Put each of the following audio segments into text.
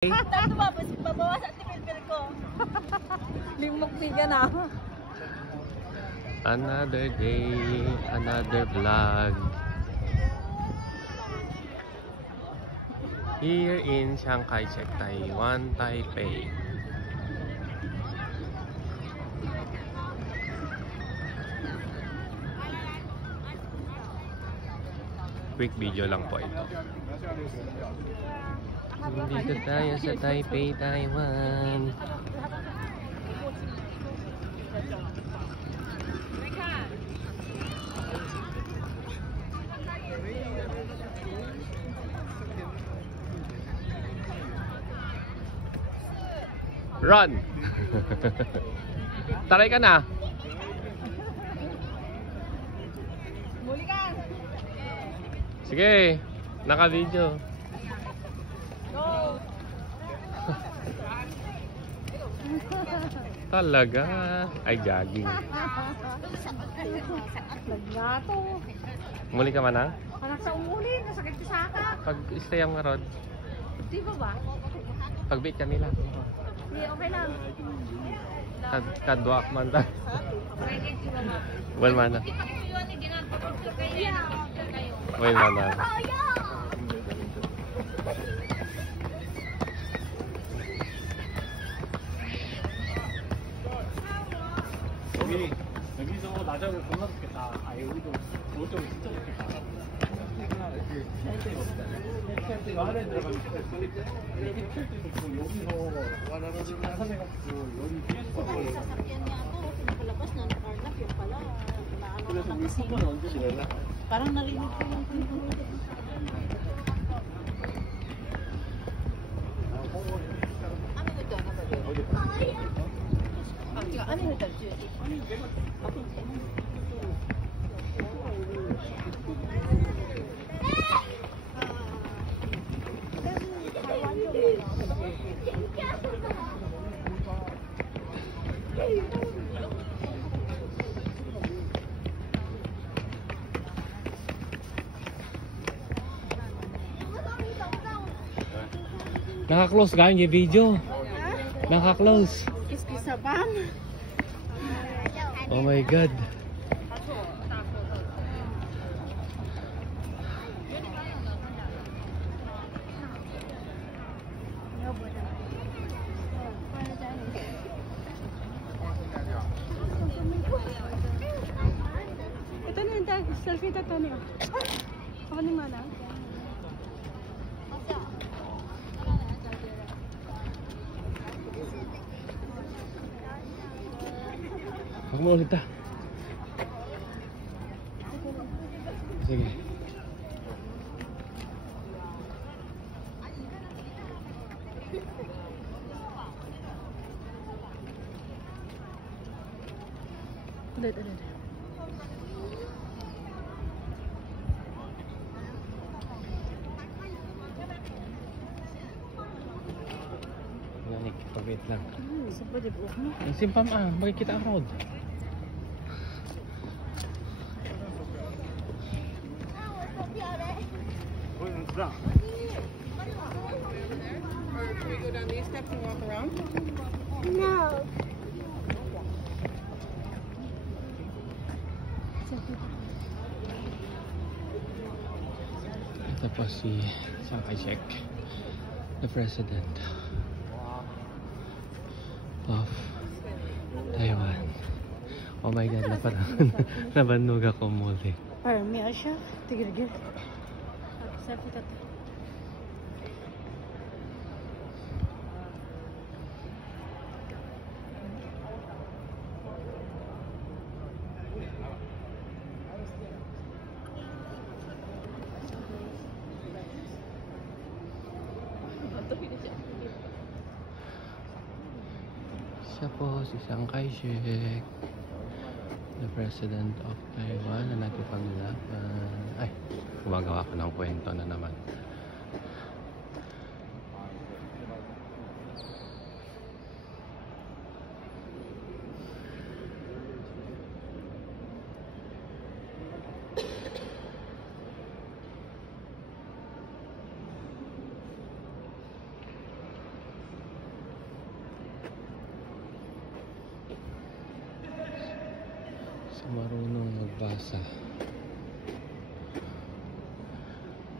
Babawas at tipil ko. Limok bigan na. Another day, another vlog. Here in Chiang Kai-shek, Taiwan, Taipei. Quick video lang po ito. Dito tayo sa Taipei, Taiwan. Run! Taray ka na! Muli ka! Sige, naka-video. Go! Talaga. Ay, jogging. Naglato. Muli ka man ha? Anak sa umuli, nasakit ka sa aka. Pag-stay ang rod. Di ba ba? Pag-beat ka nila. Hindi, okay lang. Kadwak man ta. Well man na. Well man na. 여기서 나장을 겁나 좋겠다. 아 여기도 저쪽은 진짜 좋겠다. 안에 들어가면 이렇게 펼 때도 있고 여기서 나타내가지고 여기 뒤에서 그래서 우리 수건은 언제 지내나? Parang narinig ko yung ano ito? Naka-close ka yung video. Naka-close. Iskisaban. Oh my God. Ito na yung selfie ito niyo. Ako ni Mana. Huwag mo ulit ta. Sige. Ulit. Nanik, pag-wait lang. Sapa di buhok mo. Ang simpam makikita ang road. Can we go down these steps and walk around? No. Ito po si Chiang Kai-shek, the president of Taiwan. Oh my God, nabanog ako muli. Parang may siya. Tigil-gil. Selfie tato. Siya po si Chiang Kai-shek, the president of Taiwan na nakipaglaban. Ay, gumagawa ko ng kwento na naman. marunong magbasa.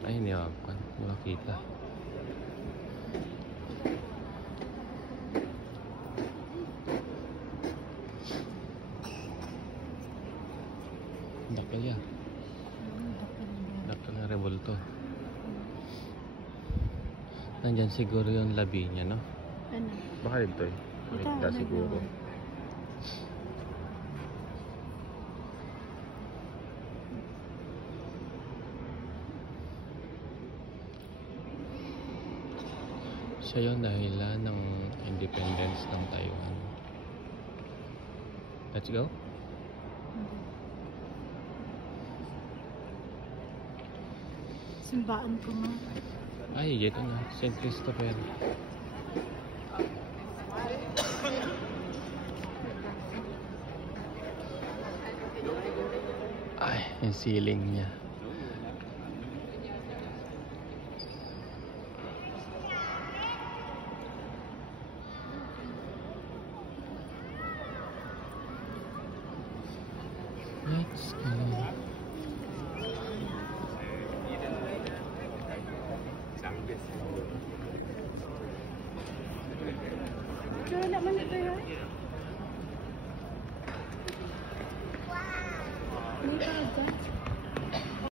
Ay, hindi ako makakita. Dakaya. Dakal na revolto. Nandyan siguro yung labi niya, no? Ano? Baka dito eh. Makita siguro. Siya yung dahilan ng independence ng Taiwan. Let's go. Simbaan ko nga. Ay, ito na. St. Christopher. Ay, yung ceiling niya. Let's go.